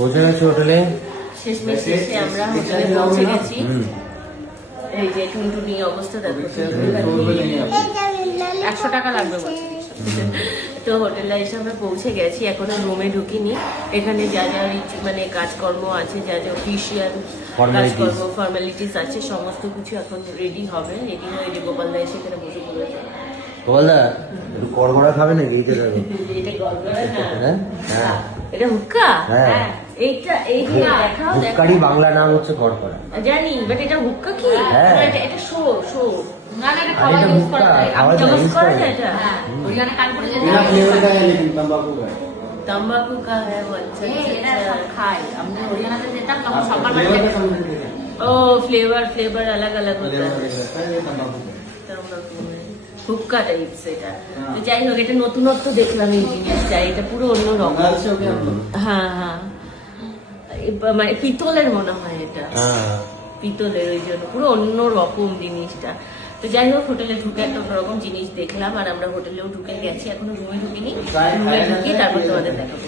পৌঁছে গেছি হোটেলে। শেষমেশ এসে আমরা হোটেলে পৌঁছে গেছি। এই যে টুনটুনি অবস্থা দেখো, 100 টাকা লাগবে বলছে। তো হোটেলে এসে আমরা পৌঁছে গেছি, এখনো রুমে ঢুকিনি। এখানে যা যা মানে কাজকর্ম আছে, যা যা অফিসিয়াল কাজকর্ম ফর্মালিটিস আছে, সমস্ত কিছু এখন রেডি হবে। রেডি হয়ে গোপাল দা এসে এখানে বসে পড়েছে। গোপালদা একটু কড়কড়া খাবে নাকি? এইটা দেখো, এটা গড়গড়া না, হ্যাঁ এটা হুক্কা। হ্যাঁ, এইটা এই দেখাও, হুক্কারই বাংলা নাম হচ্ছে কড়কড়া। জানি, বাট এটা হুক্কা কি? হ্যাঁ। এটা শো শো আর এটা হুক্কা খাওয়া যায়, ইউজ করা যায়। तंबाकू का है वो। अच्छा खाए हमने हरियाणा से देता तब सकाळ ओ फ्लेवर अलग अलग होता है तंबाकू में হুক্কা টাইপ সেটা। তো যাই হোক, এটা নতুনত্ব দেখলাম এই জিনিসটা, এটা পুরো অন্য রকম। হ্যাঁ হ্যাঁ, মানে পিতলের মনে হয় এটা, পিতলের, ওই জন্য পুরো অন্য রকম জিনিসটা। তো যাই হোক, হোটেলে ঢুকে একটা অন্যরকম জিনিস দেখলাম, আর আমরা হোটেলেও ঢুকে গেছি, এখনো রুমে ঢুকিনি। রুমে ঢুকিয়ে তারপর তোমাদের দেখাবো।